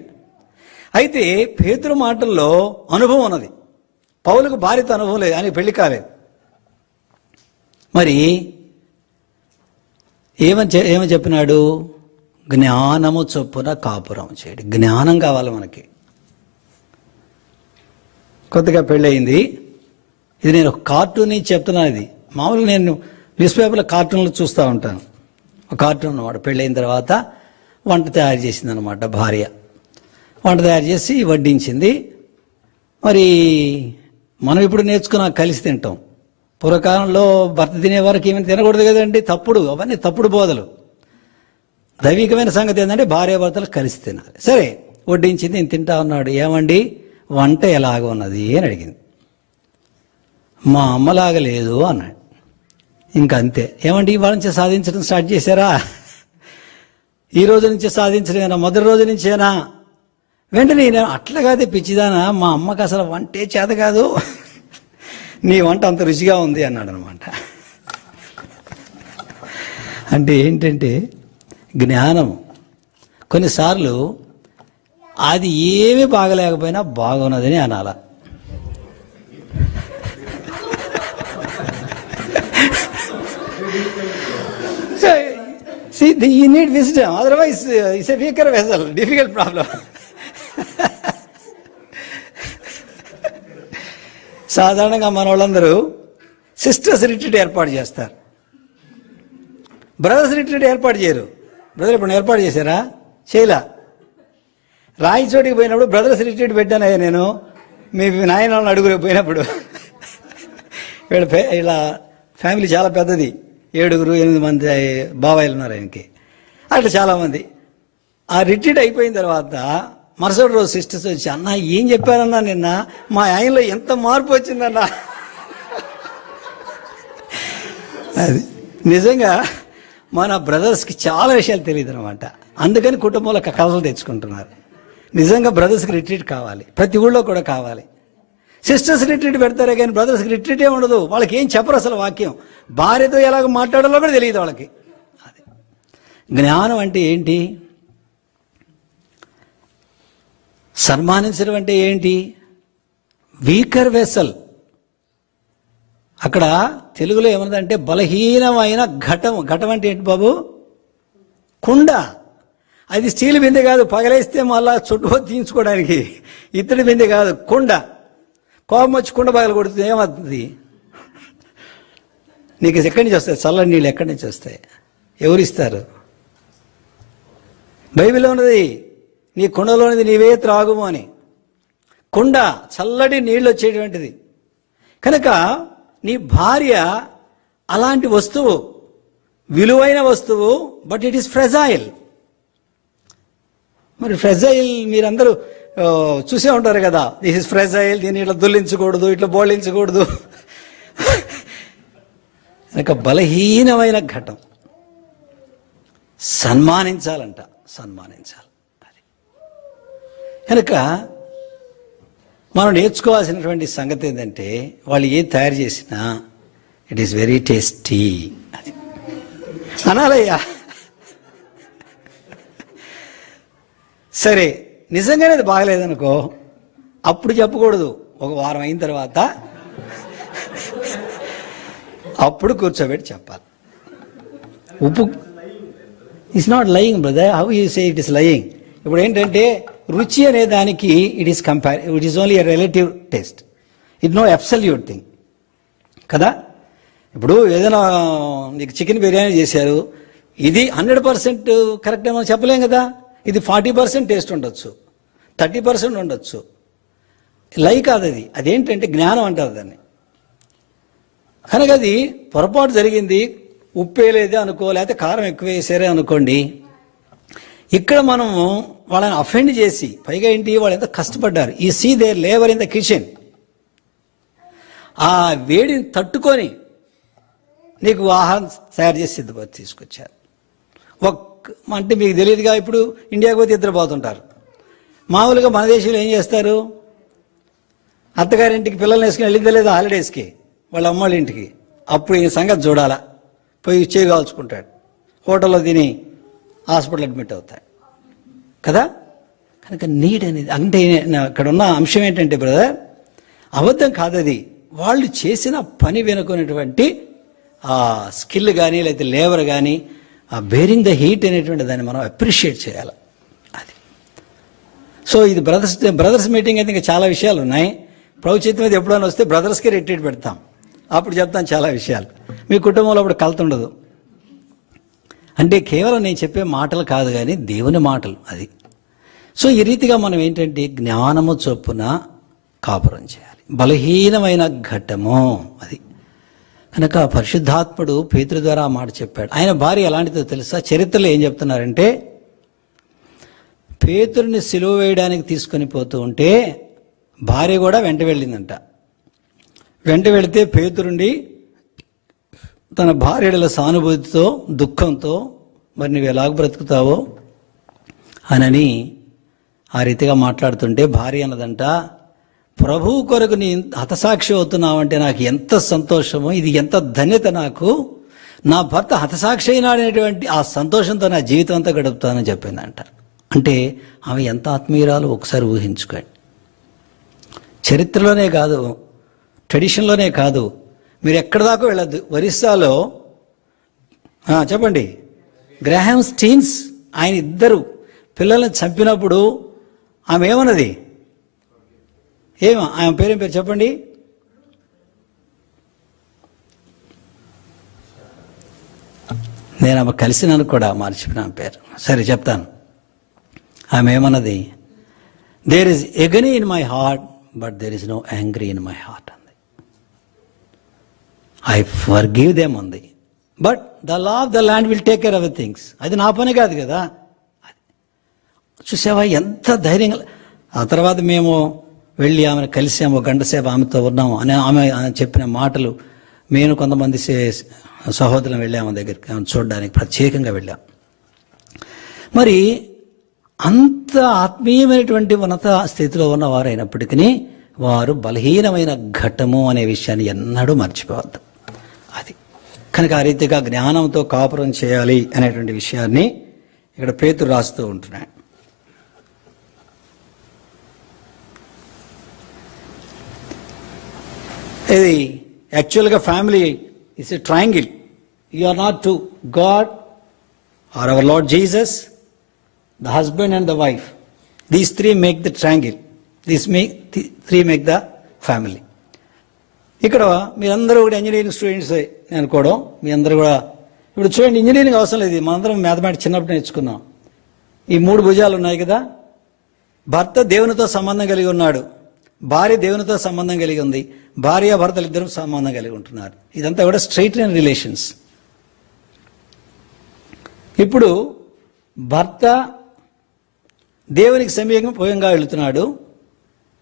అయితే పేతురు మాటల్లో అనుభవం ఉన్నది. పౌలుకు భార్యతో అనుభవం లేదు, ఆయన పెళ్లి కాలేదు. మరి ఏమని చెప్పినాడు? జ్ఞానము చొప్పున కాపురం చేయడు. జ్ఞానం కావాలి మనకి. కొత్తగా పెళ్ళయింది, ఇది నేను ఒక కార్టూన్ నుంచి చెప్తున్నాను. ఇది మామూలుగా నేను న్యూస్ పేపర్లో కార్టూన్లు చూస్తూ ఉంటాను. ఒక కార్టూన్ అన్నమాట. పెళ్ళైన తర్వాత వంట తయారు చేసింది అనమాట భార్య. వంట తయారు చేసి వడ్డించింది. మరి మనం ఇప్పుడు నేర్చుకున్నా కలిసి తింటాం. పూర్వకాలంలో భర్త తినే వరకు ఏమైనా తినకూడదు కదండి, తప్పుడు, అవన్నీ తప్పుడు బోధలు. దైవికమైన సంగతి ఏంటంటే భార్యాభర్తలు కలిసి తినాలి. సరే, వడ్డించింది, నేను తింటా ఉన్నాడు. ఏమండి వంట ఎలాగ ఉన్నది అని అడిగింది. మా అమ్మలాగా లేదు అన్నాడు. ఇంకంతే. ఏమండి ఇవాళ నుంచి సాధించడం స్టార్ట్ చేశారా? ఈ రోజు నుంచి సాధించలేనా? మొదటి రోజు నుంచేనా? వెంటనే నేను అట్లా కాదే పిచ్చిదానా, మా అమ్మకి అసలు వంటే చేత కాదు, నీ వంట అంత రుచిగా ఉంది అన్నాడు అనమాట. అంటే ఏంటంటే జ్ఞానం కొన్నిసార్లు అది ఏమీ బాగలేకపోయినా బాగున్నదని అనాల. See, you need wisdom. Otherwise, it's a weaker vessel. Difficult problem. సాధారణంగా మన వాళ్ళందరూ సిస్టర్స్ రిట్రీట్ ఏర్పాటు చేస్తారు, బ్రదర్స్ రిట్రీట్ ఏర్పాటు చేయరు. బ్రదర్ ఇప్పుడు ఏర్పాటు చేశారా? చేయలా. రాయిచోటికి పోయినప్పుడు బ్రదర్స్ రిట్రీట్ పెట్టానయ్యా నేను, మీ నాయన వాళ్ళని అడుగురు పోయినప్పుడు. ఇలా ఫ్యామిలీ చాలా పెద్దది, 7-8 మంది బాబాయిలు ఉన్నారు ఆయనకి. అట్లా చాలామంది. ఆ రిట్రీట్ అయిపోయిన తర్వాత మరుసటి రోజు సిస్టర్స్ వచ్చి, అన్న ఏం చెప్పారన్నా నిన్న, మా ఆయనలో ఎంత మార్పు వచ్చిందన్నా. అది నిజంగా మన బ్రదర్స్కి చాలా విషయాలు తెలియదు అనమాట. అందుకని కుటుంబంలో కలలు తెచ్చుకుంటున్నారు. నిజంగా బ్రదర్స్కి రిట్రీట్ కావాలి, ప్రతి ఊళ్ళో కూడా కావాలి. సిస్టర్స్ రిట్రీట్ పెడతారే కానీ బ్రదర్స్కి రిట్రీటే ఉండదు. వాళ్ళకి ఏం చెప్పరు అసలు. వాక్యం భార్యతో ఎలాగ మాట్లాడాలో కూడా తెలియదు వాళ్ళకి. అది జ్ఞానం అంటే ఏంటి? సన్మానించడం అంటే ఏంటి? Weaker vessel. అక్కడ తెలుగులో ఏమన్నదంటే బలహీనమైన ఘటం. ఘటం అంటే ఏంటి బాబు? కుండ. అది స్టీల్ బిందె కాదు, పగలేస్తే మళ్ళా చుట్టూ తీయించుకోవడానికి. ఇత్తడి బిందె కాదు, కుండ. కోపం వచ్చి కుండ పగల కొడుతుంది, ఏమవుతుంది? నీకు ఎక్కడి నుంచి వస్తాయి చల్లని నీళ్ళు? ఎక్కడి నుంచి వస్తాయి? ఎవరిస్తారు? బైబిల్లో ఉన్నది, నీ కుండలోనిది నీవే త్రాగుము అని. కుండ చల్లటి నీళ్ళు వచ్చేటువంటిది. కనుక నీ భార్య అలాంటి వస్తువు, విలువైన వస్తువు, బట్ ఇట్ ఈస్ ఫ్రెజైల్. మరి ఫ్రెజైల్ మీరందరూ చూసే ఉంటారు కదా, దిస్ ఇస్ ఫ్రెజైల్, దీన్ని ఇట్లా దుల్లించకూడదు, ఇట్లా బోళించకూడదు. కనుక బలహీనమైన ఘటం సన్మానించాలంట, సన్మానించాలి. అది కనుక మనం నేర్చుకోవాల్సినటువంటి సంగతి ఏంటంటే, వాళ్ళు ఏం తయారు చేసినా ఇట్ ఈస్ వెరీ టేస్టీ అది అనాలయ్యా. సరే, నిజంగానే అది బాగలేదనుకో, అప్పుడు చెప్పకూడదు. ఒక వారం అయిన తర్వాత అప్పుడు కూర్చోబెట్టి చెప్పాలి. ఉప్పు it's not lying brother, how you say it is lying? ఇప్పుడు ఏంటంటే రుచి అనే దానికి it is only a relative taste, it no absolute thing కదా. ఇప్పుడు ఏదైనా నీకు చికెన్ బిర్యానీ చేశారు, ఇది 100% కరెక్ట్ ఏమో చెప్పలేం కదా. ఇది 40% టేస్ట్ ఉండొచ్చు, 30% ఉండొచ్చు. లై కాదు అది. అదేంటంటే జ్ఞానం అంటారు దాన్ని. కనుక అది పొరపాటు జరిగింది, ఉప్పు వేయలేదే అనుకో, లేకపోతే కారం ఎక్కువ వేసారే అనుకోండి, ఇక్కడ మనము వాళ్ళని అఫెండ్ చేసి, పైగా ఏంటి వాళ్ళు ఎంత కష్టపడ్డారు. ఈ see their labour in the kitchen. ఆ వేడిని తట్టుకొని నీకు ఆహారం తయారు చేసి సిద్ధపడి తీసుకొచ్చారు. అంటే మీకు తెలియదుగా, ఇప్పుడు ఇండియాకి పోతే ఇద్దరు పోతుంటారు. మామూలుగా మన దేశంలో ఏం చేస్తారు? అత్తగారింటికి పిల్లల్ని వేసుకుని వెళ్ళిందా లేదా హాలిడేస్కి వాళ్ళ అమ్మాళ్ళ ఇంటికి, అప్పుడు ఈ సంగతి చూడాలా, పోయి చేయగాల్చుకుంటాడు, హోటల్లో తిని హాస్పిటల్ అడ్మిట్ అవుతాడు కదా. కనుక నీడ్ అనేది అంటే అక్కడ ఉన్న అంశం ఏంటంటే బ్రదర్, అబద్ధం కాదది. వాళ్ళు చేసిన పని వెనుకున్నటువంటి ఆ స్కిల్ కానీ లేకపోతే లేబర్ కానీ, ఆ బేరింగ్ ద హీట్ అనేటువంటి దాన్ని మనం అప్రిషియేట్ చేయాలి. అది. సో ఇది బ్రదర్స్ మీటింగ్ అయితే ఇంకా చాలా విషయాలు ఉన్నాయి. ప్రభుత్వం మీద ఎప్పుడైనా వస్తే బ్రదర్స్కి రిట్రీట్ పెడతాం, అప్పుడు చెప్తాను చాలా విషయాలు. మీ కుటుంబంలో అప్పుడు కలత ఉండదు. అంటే కేవలం నేను చెప్పే మాటలు కాదు కానీ దేవుని మాటలు అది. సో ఈ రీతిగా మనం ఏంటంటే జ్ఞానము చొప్పున కాపురం చేయాలి. బలహీనమైన ఘట్టము అది. కనుక పరిశుద్ధాత్ముడు పేతురు ద్వారా ఆ మాట చెప్పాడు. ఆయన భార్య ఎలాంటిదో తెలుసా? చరిత్రలో ఏం చెప్తున్నారంటే, పేతురుని సిలువ వేయడానికి తీసుకొని పోతూ ఉంటే భార్య కూడా వెంట వెళ్ళిందంట. వెంట వెళితే పేతురుండి తన భార్యల సానుభూతితో, దుఃఖంతో, మరి నువ్వు ఎలాగ బ్రతుకుతావో అనని ఆ రీతిగా మాట్లాడుతుంటే భార్య అన్నదంట, ప్రభువు కొరకు నీ హతసాక్షి అవుతున్నావంటే నాకు ఎంత సంతోషమో, ఇది ఎంత ధన్యత నాకు, నా భర్త హతసాక్షి అయినాడనేటువంటి ఆ సంతోషంతో నా జీవితం అంతా గడుపుతానని చెప్పిందంట. అంటే ఆమె ఎంత ఆత్మీయురాలు ఒకసారి ఊహించుకోండి. చరిత్రలోనే కాదు, ట్రెడిషన్లోనే కాదు, మీరు ఎక్కడి దాకా వెళ్ళద్దు. ఒరిస్సాలో చెప్పండి, గ్రాహం స్టీన్స్ ఆయన ఇద్దరు పిల్లల్ని చంపినప్పుడు ఆమె ఏమన్నది? ఆమె పేరేం పేరు చెప్పండి? నేను ఆమె కలిసినాను కూడా, మర్చిపోయిన ఆమె పేరు. సరే చెప్తాను. ఆమె ఏమన్నది? There is agony in my heart but there is no angry in my heart అంది. ఐ ఫర్గివ్ దెమ్ అంది, but the law of the land will take care of things. అది నా పని కాదు కదా. చూసావా ఎంత ధైర్యంగా. ఆ తర్వాత మేము వెళ్ళి ఆమెను కలిసాము, గంట సేపు ఆమెతో ఉన్నాము అని ఆమె చెప్పిన మాటలు, నేను కొంతమంది సహోదరులు వెళ్ళాము దగ్గరికి ఆమె చూడడానికి, ప్రత్యేకంగా వెళ్ళాం. మరి అంత ఆత్మీయమైనటువంటి ఉన్నత స్థితిలో ఉన్నవారు అయినప్పటికీ వారు బలహీనమైన ఘట్టము అనే విషయాన్ని ఎన్నడూ మర్చిపోవద్దు. అది కనుక ఆ రీతిగా జ్ఞానంతో కాపురం చేయాలి అనేటువంటి విషయాన్ని ఇక్కడ పేతురు రాస్తూ ఉంటున్నాడు. ఇది యాక్చువల్గా family is a triangle. You are not to God or our Lord Jesus, the husband and the wife, these three make the triangle, three make the family. ఇక్కడ మీరందరూ కూడా ఇంజనీరింగ్ స్టూడెంట్స్ నేను అనుకోవడం, మీ అందరూ కూడా ఇప్పుడు చూడండి, ఇంజనీరింగ్ అవసరం లేదు, మనందరం మ్యాథమెటిక్స్ చిన్నప్పుడు నేర్చుకున్నాం. ఈ 3 భుజాలు ఉన్నాయి కదా. భర్త దేవునితో సంబంధం కలిగి ఉన్నాడు, భార్య దేవునితో సంబంధం కలిగి ఉంది, భార్య భర్తలు ఇద్దరు సంబంధం కలిగి ఉంటున్నారు. ఇదంతా కూడా స్ట్రైట్ లైన్ రిలేషన్స్. ఇప్పుడు భర్త దేవునికి సమీపంగా వెళుతున్నాడు,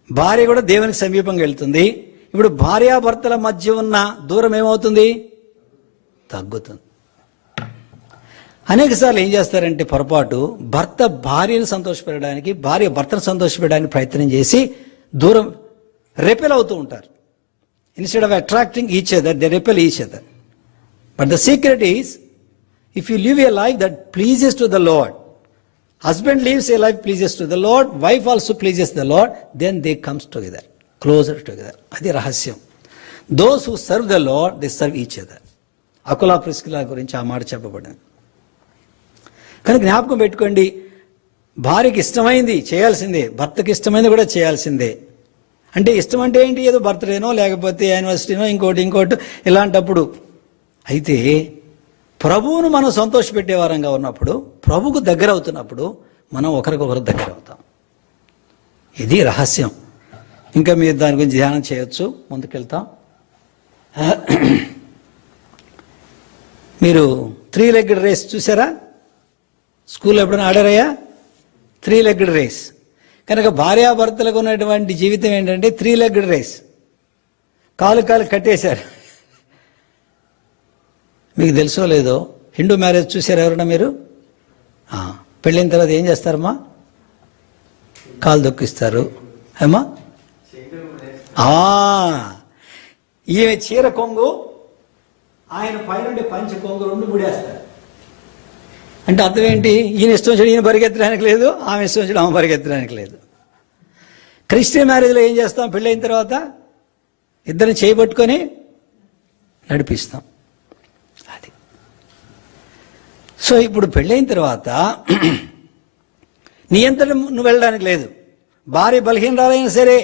భార్య కూడా దేవునికి సమీపంగా వెళుతుంది. ఇప్పుడు భార్యాభర్తల మధ్య ఉన్న దూరం ఏమవుతుంది? తగ్గుతుంది. అనేక సార్లు ఏం చేస్తారంటే పొరపాటు, భర్త భార్యను సంతోషపెట్టడానికి, భార్య భర్తను సంతోషపెట్టడానికి ప్రయత్నం చేసి దూరం రెపెల్ అవుతూ ఉంటారు. Instead of attracting each other they repel each other. But the secret is, if you live a life that pleases to the Lord, husband lives a life pleases to the Lord, wife also pleases the Lord, then they comes together, closer together. అది రహస్యం. Those who serve the Lord, they serve each other. Aquila Priscilla గురించి ఆ మాట చెప్పబడింది. కానీ జ్ఞాపకం పెట్టుకోండి, భార్యకి ఇష్టమైంది చేయాల్సిందే, భర్తకి ఇష్టమైంది కూడా చేయాల్సిందే. అంటే ఇష్టం అంటే ఏంటి? ఏదో బర్త్డేనో లేకపోతే యానివర్సరీనో ఇంకోటి ఇలాంటప్పుడు. అయితే ప్రభువును మనం సంతోషపెట్టే వారంగా ఉన్నప్పుడు, ప్రభువుకు దగ్గర అవుతున్నప్పుడు మనం ఒకరికొకరు దగ్గర అవుతాం. ఇది రహస్యం. ఇంకా మీరు దాని గురించి ధ్యానం చేయొచ్చు, ముందుకెళ్తాం. మీరు 3-legged రేస్ చూసారా? స్కూల్లో ఎప్పుడైనా ఆడారయ్యా? 3-legged race. కనుక భార్యాభర్తలకు ఉన్నటువంటి జీవితం ఏంటంటే 3-legged రేస్. కాలు కట్టేశారు. మీకు తెలుసో లేదో, హిందూ మ్యారేజ్ చూసారు ఎవరన్నా మీరు? పెళ్ళైన తర్వాత ఏం చేస్తారమ్మా? కాలు దొక్కిస్తారు ఏమా? ఈమె చీర కొంగు, ఆయన పైనుండి పంచి కొంగు 2 ముడేస్తారు. అంటే అర్థం ఏంటి? ఈయన ఇష్టం వచ్చాడు ఈయన పరిగెత్తడానికి లేదు, ఆమె ఇష్టం వచ్చాడు ఆమె పరిగెత్తడానికి లేదు. క్రిస్టియన్ మ్యారేజ్లో ఏం చేస్తాం? పెళ్ళైన తర్వాత ఇద్దరిని చేయబట్టుకొని నడిపిస్తాం. అది. సో ఇప్పుడు పెళ్ళైన తర్వాత నీ అంతటా నువ్వు వెళ్ళడానికి లేదు. భార్య బలహీనరాలైనా సరే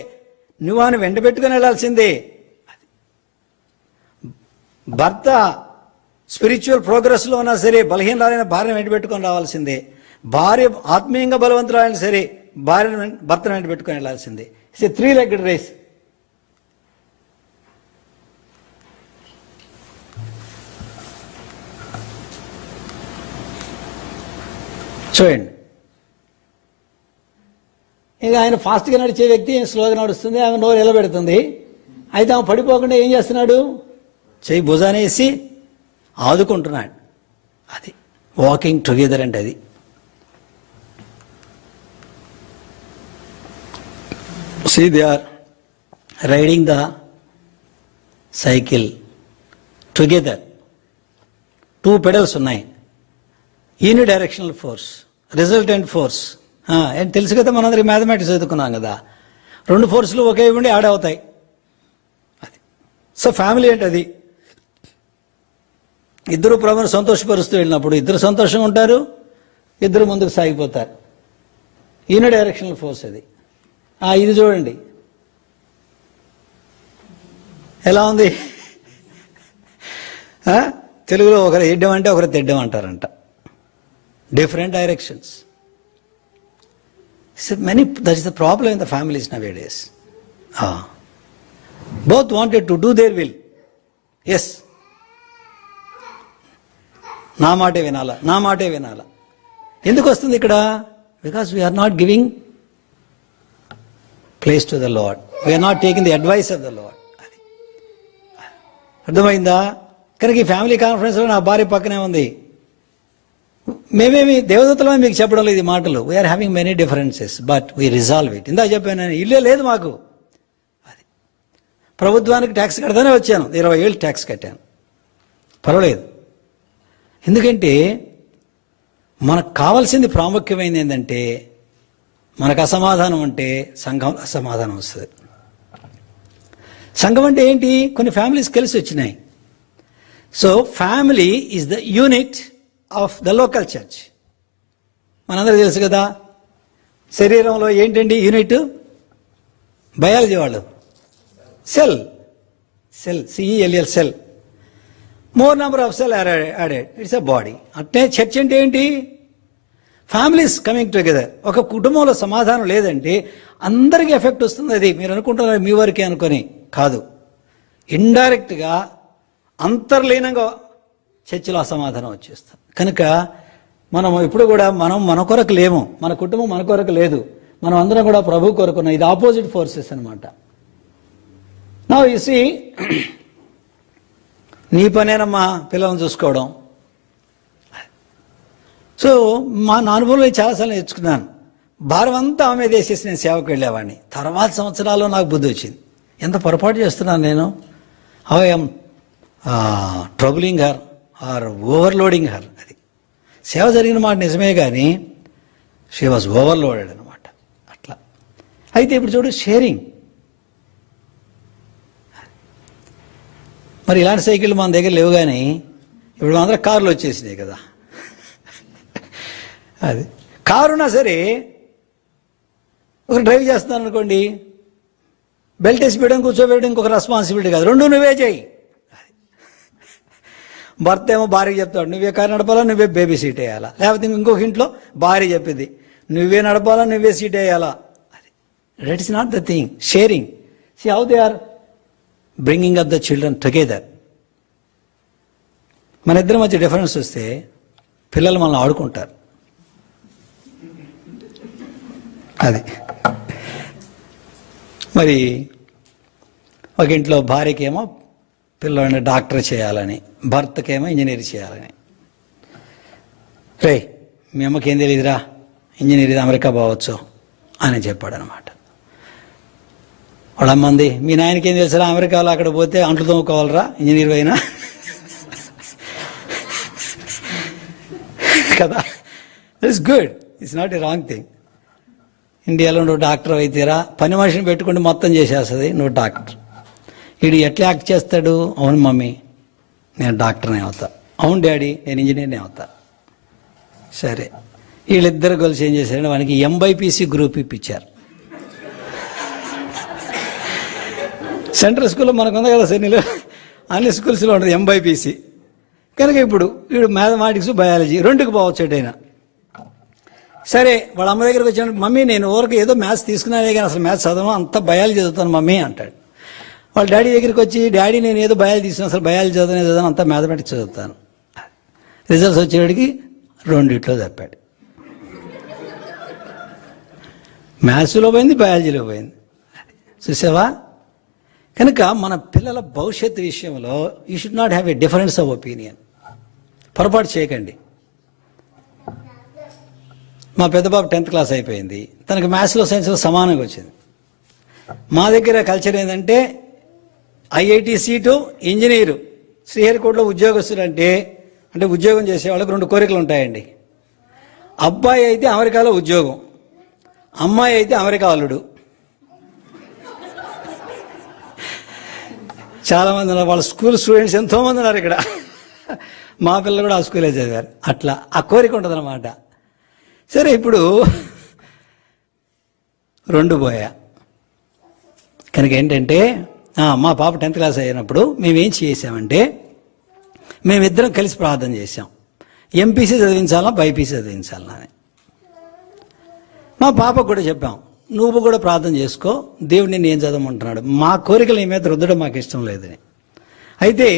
నువ్వు ఆయన వెంట పెట్టుకొని వెళ్ళాల్సిందే. భర్త స్పిరిచువల్ ప్రోగ్రెస్లో ఉన్నా సరే బలహీనరాలైన భార్యను వెంట పెట్టుకొని రావాల్సిందే. భార్య ఆత్మీయంగా బలవంతురాలైనా సరే భర్తను వెంట పెట్టుకొని వెళ్ళాల్సిందే. It's a 3-legged race. చూడండి, ఇక ఆయన ఫాస్ట్గా నడిచే వ్యక్తి స్లోగా నడుస్తుంది, ఆమె నోరు నిలబెడుతుంది. అయితే ఆమె పడిపోకుండా ఏం చేస్తున్నాడు, చెయ్యి భుజానేసి ఆదుకుంటున్నాడు. అది వాకింగ్ టుగెదర్ అంటే. అది see they are riding the cycle together. 2 pedals ఉన్నాయి. Unidirectional force, resultant force. ఏంటి తెలుసు కదా, మనందరికి మ్యాథమెటిక్స్ చదువుకున్నాం కదా. 2 ఫోర్సులు ఒకే ఉండి యాడ్ అవుతాయి. అది సో ఫ్యామిలీ అంటే అది. ఇద్దరు ప్రభువును సంతోషపరుస్తూ వెళ్ళినప్పుడు ఇద్దరు సంతోషంగా ఉంటారు, ఇద్దరు ముందుకు సాగిపోతారు. యూనిడైరెక్షనల్ ఫోర్స్ అది. ఇది చూడండి ఎలా ఉంది. తెలుగులో ఒకరు ఎడ్డం అంటే ఒకరు తెడ్డం అంటారంట. Different directions. That is the problem in the families nowadays. Both wanted to do their will. Yes, నా మాటే వినాలా, నా మాటే వినాలా. ఎందుకు వస్తుంది ఇక్కడ? Because we're not giving place to the Lord. We're not taking the advice of the Lord. అది అర్థమైందా? కనుక ఈ ఫ్యామిలీ కాన్ఫరెన్స్లో నా భార్య పక్కనే ఉంది. మేమేమి దేవదూతలమే మీకు చెప్పడం లేదు ఈ మాటలు. We're having many differences but we resolve it. ఇందా చెప్పాను, ఇల్లే లేదు మాకు. అది ప్రభుత్వానికి ట్యాక్స్ కడతానే వచ్చాను, 20 ఏళ్ళు ట్యాక్స్ కట్టాను, పర్వాలేదు. ఎందుకంటే మనకు కావాల్సింది ప్రాముఖ్యమైనది ఏంటంటే, మనకు అసమాధానం అంటే సంఘం అసమాధానం వస్తుంది. సంఘం అంటే ఏంటి? కొన్ని ఫ్యామిలీస్ కలిసి వచ్చినాయి. So family is the unit of the local church. మనందరికీ తెలుసు కదా, శరీరంలో ఏంటండి యూనిట్? బయాలజీ వాళ్ళు cell, C E L L, cell. More number of cell added, it's a body. అంటే చర్చ్ అంటే ఏంటి? Families coming together. ఒక కుటుంబంలో సమాధానం లేదంటే అందరికీ ఎఫెక్ట్ వస్తుంది. అది మీరు అనుకుంటున్నారు మీ వరకే అనుకొని కాదు, ఇండైరెక్ట్గా అంతర్లీనంగా చర్చిలో అసమాధానం వచ్చేస్తాం. కనుక మనం ఇప్పుడు కూడా మన కొరకు లేము, మన కుటుంబం మన కొరకు లేదు, మనం అందరం కూడా ప్రభు కొరకున్నాం. ఇది ఆపోజిట్ ఫోర్సెస్ అనమాట. నౌ యు సీ, నీ పనేనమ్మా పిల్లల్ని చూసుకోవడం. సో నా అనుభవంలో చాలాసార్లు నేర్చుకున్నాను. భారం అంతా ఆమె వేసేసి నేను సేవకు వెళ్ళేవాడిని. తర్వాత సంవత్సరాల్లో నాకు బుద్ధి వచ్చింది, ఎంత పొరపాటు చేస్తున్నాను నేను. How I'm troubling her or overloading her. అది సేవ జరిగిన మాట నిజమే, కానీ షీ వాజ్ ఓవర్లోడెడ్ అనమాట. అట్లా అయితే ఇప్పుడు చూడు, షేరింగ్. మరి ఇలాంటి సైకిళ్ళు మన దగ్గర లేవు, కానీ ఇప్పుడు మనందరం కార్లు వచ్చేసినాయి కదా. అది కారున్నా సరే, ఒక డ్రైవ్ చేస్తున్నాను అనుకోండి, బెల్ట్ వేసి పెట్టడం, కూర్చోబెట్టడం ఇంకొక రెస్పాన్సిబిలిటీ కాదు, 2 నువ్వే చేయి. భర్త ఏమో భార్య చెప్తాడు, నువ్వే కారు నడపాలా, నువ్వే బేబీ సీట్ వేయాలా. లేకపోతే ఇంకొక ఇంట్లో భార్య చెప్పింది, నువ్వే నడపాలా, నువ్వే సీట్ వేయాలా. అది that is not the thing. Sharing. See how they are bringing up the children together. మన ఇద్దరి మధ్య డిఫరెన్స్ వస్తే పిల్లలు మనల్ని ఆడుకుంటారు. అది మరి ఒక ఇంట్లో భార్యకేమో పిల్లల్ని డాక్టర్ చేయాలని, భర్తకేమో ఇంజనీర్ చేయాలని. రే మీ అమ్మకి ఏం తెలియదురా, ఇంజనీర్ అమెరికా పోవచ్చు అని చెప్పాడు అనమాట. వాళ్ళ అమ్మంది, మీ నాయనకి ఏం తెలుసురా, అమెరికాలో అక్కడ పోతే అంట్లు తోముకోవాలరా ఇంజనీర్ అయినా కదా. It's good, it's not a wrong thing. ఇండియాలో నువ్వు డాక్టర్ అయితేరా, పని మనిషిని పెట్టుకుంటే మొత్తం చేసేస్తుంది, నువ్వు డాక్టర్. వీడు ఎట్లా యాక్ట్ చేస్తాడు? అవును మమ్మీ నేను డాక్టర్నే అవుతా, అవును డాడీ నేను ఇంజనీర్నే అవుతా. సరే, వీళ్ళిద్దరు కలిసి ఏం చేశారంటే వానికి ఎంబైపీసీ గ్రూప్ ఇప్పించారు. సెంట్రల్ స్కూల్లో మనకు ఉంది కదా సెన్నీలో, అన్ని స్కూల్స్లో ఉంటుంది ఎంబైపీసీ. కనుక ఇప్పుడు వీడు మ్యాథమెటిక్స్, బయాలజీ 2కి పోవచ్చు ఎటైనా. సరే, వాళ్ళ అమ్మ దగ్గరికి వచ్చిన, మమ్మీ నేను ఊరికి ఏదో మ్యాథ్స్ తీసుకున్నానే కానీ అసలు మ్యాథ్స్ చదవను, అంత బయాలజీ చదువుతాను మమ్మీ అంటాడు. వాళ్ళ డాడీ దగ్గరికి వచ్చి, డాడీ నేను ఏదో బయాలజీ తీసుకున్నాను, అసలు బయాలజీ చదవను, అంతా మ్యాథమెటిక్స్ చదువుతాను. రిజల్ట్స్ వచ్చేవాడికి 2 తప్పాడు. మ్యాథ్స్లో పోయింది, బయాలజీలో పోయింది. చూసావా? కనుక మన పిల్లల భవిష్యత్తు విషయంలో you should not have a difference of opinion. పొరపాటు చేయకండి. మా పెద్ద బాబు 10th క్లాస్ అయిపోయింది, తనకు మ్యాథ్స్లో సైన్స్లో సమానంగా వచ్చింది. మా దగ్గర కల్చర్ ఏంటంటే ఐఐటి సీటు, ఇంజనీరు, శ్రీహరికోటలో ఉద్యోగస్తులు అంటే ఉద్యోగం చేసే వాళ్ళకి 2 కోరికలు ఉంటాయండి. అబ్బాయి అయితే అమెరికాలో ఉద్యోగం, అమ్మాయి అయితే అమెరికా అల్లుడు. చాలామంది ఉన్నారు, వాళ్ళ స్కూల్ స్టూడెంట్స్ ఎంతోమంది ఉన్నారు ఇక్కడ. మా పిల్లలు కూడా ఆ స్కూలే చదివారు. అట్లా ఆ కోరిక ఉంటుంది అన్నమాట. సరే, ఇప్పుడు 2 పోయా. కనుక ఏంటంటే మా పాప 10th క్లాస్ అయినప్పుడు మేమేం చేసామంటే మేమిద్దరం కలిసి ప్రార్థన చేశాం. ఎంపీసీ చదివించాలా, బైపీసీ చదివించాలా అని. మా పాపకు కూడా చెప్పాం, నువ్వు కూడా ప్రార్థన చేసుకో, దేవుడు నిన్ను ఏం చదవమంటున్నాడు. మా కోరికలు నీ మీద రుద్దడం మాకు ఇష్టం లేదని. అయితే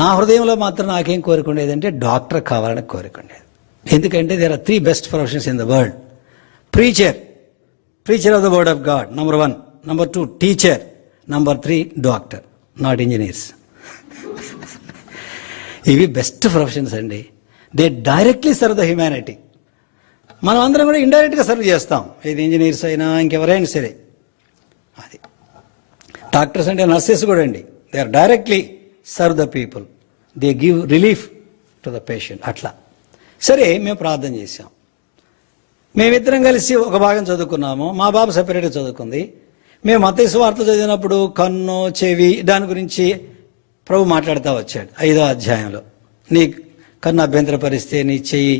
నా హృదయంలో మాత్రం నాకేం కోరిక ఉండేదంటే డాక్టర్ కావాలని కోరిక ఉండేది. ఎందుకంటే there are 3 best professions in the world. Preacher of the word of God, number 1. Number 2 teacher, number 3 doctor, not engineers. ఇవి బెస్ట్ ప్రొఫెషన్స్ అండి. They directly serve the humanity. మనం అందరం కూడా ఇండైరెక్ట్గా సర్వ్ చేస్తాం, ఇది ఇంజనీర్స్ అయినా ఇంకెవరైనా సరే. అది డాక్టర్స్ అంటే నర్సెస్ కూడా అండి, they are directly serve the people, they give relief to the patient. అట్లా సరే, మేము ప్రార్థన చేశాం. మేమిద్దరం కలిసి ఒక భాగం చదువుకున్నాము, మా బాబు సపరేట్గా చదువుకుంది. మేము మత్తయి సువార్త చదివినప్పుడు కన్ను, చెవి దాని గురించి ప్రభు మాట్లాడుతూ వచ్చాడు 5వ అధ్యాయంలో. నీ కన్ను అభ్యంతరపరిస్తే, నీ చెయ్యి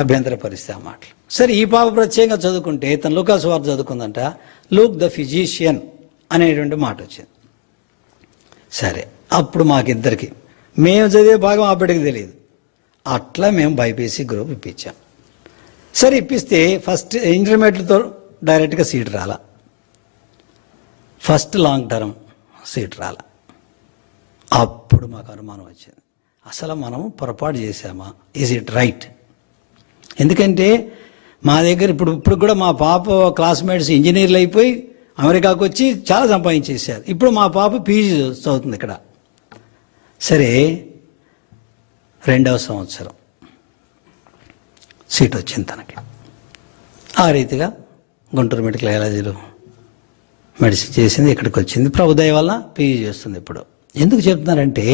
అభ్యంతరపరిస్తే ఆ మాటలు. సరే, ఈ పాప ప్రత్యేకంగా చదువుకుంటే తను లూకా సువార్త చదువుకుందంట. లూక్ ద ఫిజీషియన్ అనేటువంటి మాట వచ్చింది. సరే, అప్పుడు మాకిద్దరికి మేము చదివే భాగం ఆ బిడ్డకి తెలియదు. అట్లా మేము బైపీసీ గ్రూప్ ఇప్పించాం. సరే, ఇప్పిస్తే ఫస్ట్ ఇంటర్మీడియట్తో డైరెక్ట్గా సీట్ రాలా, ఫస్ట్ లాంగ్ టర్మ్ సీట్ రాలా. అప్పుడు మాకు అనుమానం వచ్చింది, అసలు మనం పొరపాటు చేసామా, ఈజ్ ఇట్ రైట్? ఎందుకంటే మా దగ్గర ఇప్పుడు కూడా మా పాప క్లాస్మేట్స్ ఇంజనీర్లు అయిపోయి అమెరికాకు వచ్చి చాలా సంపాదించేశారు. ఇప్పుడు మా పాప పీజీ చదువుతుంది ఇక్కడ. సరే, 2వ సంవత్సరం సీట్ వచ్చింది తనకి. ఆ రీతిగా గుంటూరు మెడికల్ కాలేజీలో మెడిసిన్ చేసింది, ఇక్కడికి వచ్చింది. ప్రభు దయ వల్ల పీజీ చేస్తుంది ఇప్పుడు. ఎందుకు చెప్తున్నారంటే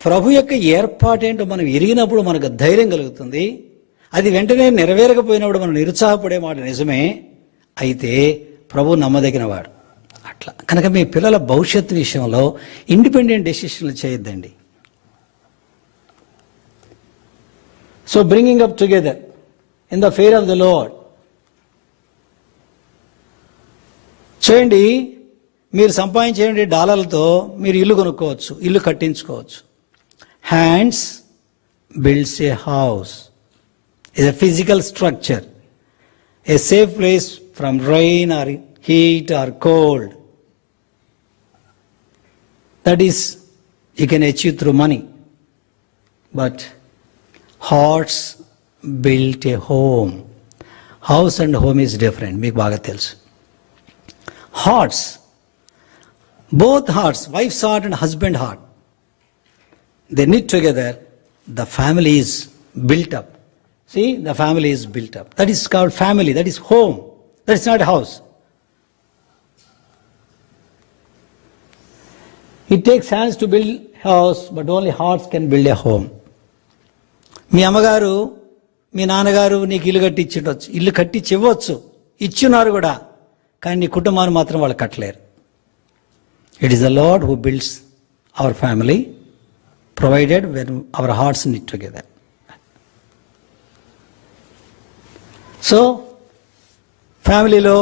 ప్రభు యొక్క ఏర్పాటేంటో మనం ఎరిగినప్పుడు మనకు ధైర్యం కలుగుతుంది. అది వెంటనే నెరవేరకపోయినప్పుడు మనం నిరుత్సాహపడే మాట నిజమే, అయితే ప్రభు నమ్మదగినవాడు. అట్లా కనుక మీ పిల్లల భవిష్యత్తు విషయంలో ఇండిపెండెంట్ డెసిషన్లు చేయొద్దండి. So bringing up together in the fear of the Lord. చూడండి, మీరు సంపాదించే డాలర్లతో మీరు ఇల్లు కొనుక్కోవచ్చు, ఇల్లు కట్టించుకోవచ్చు. Hands builds a house, is a physical structure, a safe place from rain or heat or cold. That is, you can achieve through money. But hearts built a home. House and home is different. Meeku baga telusu. Hearts, both hearts, wife's heart and husband heart, they knit together, the family is built up. See, the family is built up. That is called family. That is home. That is not a house. It takes hands to build house, but only hearts can build a home. మీ అమ్మగారు, మీ నాన్నగారు నీకు ఇల్లు కట్టించవచ్చు, ఇల్లు కట్టించి ఇవ్వచ్చు, ఇచ్చున్నారు కూడా, కానీ నీ కుటుంబాన్ని మాత్రం వాళ్ళు కట్టలేరు. It is the Lord who builds our family, provided when our hearts knit together. So ఫ్యామిలీలో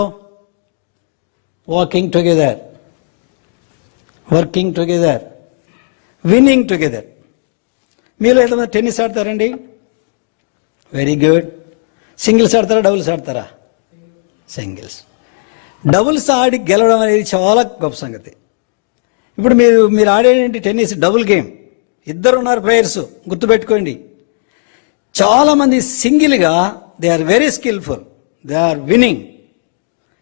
walking together, working together, winning together. మీలో ఎంతమంది టెన్నిస్ ఆడతారండి? Very good. సింగిల్స్ ఆడతారా, డబుల్స్ ఆడతారా? సింగిల్స్. డబుల్స్ ఆడి గెలవడం అనేది చాలా గొప్ప సంగతి. ఇప్పుడు మీరు ఆడేంటి టెన్నిస్ డబుల్ గేమ్, ఇద్దరు ఉన్నారు ప్లేయర్స్, గుర్తుపెట్టుకోండి. చాలామంది సింగిల్గా they are very skilful, they are winning.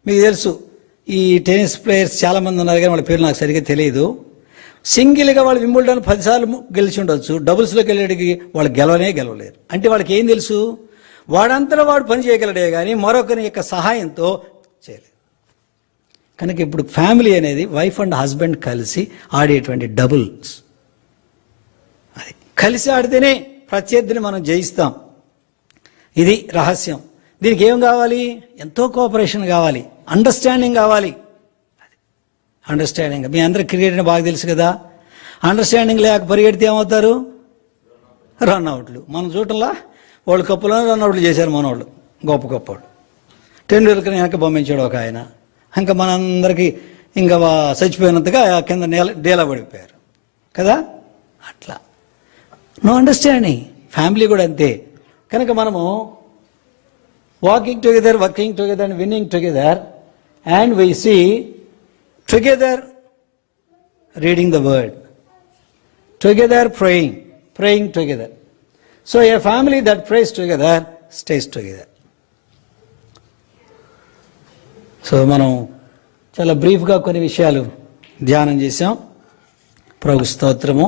మీకు తెలుసు ఈ టెన్నిస్ ప్లేయర్స్ చాలామంది ఉన్నారు కానీ వాళ్ళ పేరు నాకు సరిగ్గా తెలియదు. సింగిల్గా వాళ్ళు వింబుల్డన్ 10 సార్లు గెలిచి ఉండొచ్చు, డబుల్స్లోకి వెళ్ళేటికి వాళ్ళు గెలవలేరు. అంటే వాళ్ళకి ఏం తెలుసు? వాడంతలో వాడు పని చేయగలడే కానీ మరొకరి యొక్క సహాయంతో చేయలేదు. కనుక ఇప్పుడు ఫ్యామిలీ అనేది వైఫ్ అండ్ హస్బెండ్ కలిసి ఆడేటువంటి డబుల్స్. అది కలిసి ఆడితేనే ప్రత్యర్థిని మనం జయిస్తాం. ఇది రహస్యం. దీనికి ఏం కావాలి? ఎంతో కోఆపరేషన్ కావాలి, అండర్స్టాండింగ్ కావాలి. అండర్స్టాండింగ్ మీ అందరికి క్రికెట్ బాగా తెలుసు కదా. అండర్స్టాండింగ్ లేక పరిగెడితే ఏమవుతారు? రన్అవుట్లు. మనం చూడటంలా వరల్డ్ కప్లో రన్అవుట్లు చేశారు మనోళ్ళు, గొప్పవాళ్ళు. టెండూల్కర్ వెనక బొమ్మించాడు ఒక ఆయన. ఇంకా మనందరికీ ఇంకా చచ్చిపోయినంతగా కింద డేలా పడిపోయారు కదా. అట్లా నో అండర్స్టాండింగ్. ఫ్యామిలీ కూడా అంతే. కనుక మనము walking together, working together and winning together, and we see together reading the word, together praying together. So a family that prays together stays together. So మనం చాలా బ్రీఫ్గా కొన్ని విషయాలు ధ్యానం చేసాం. ప్రభు స్తోత్రము.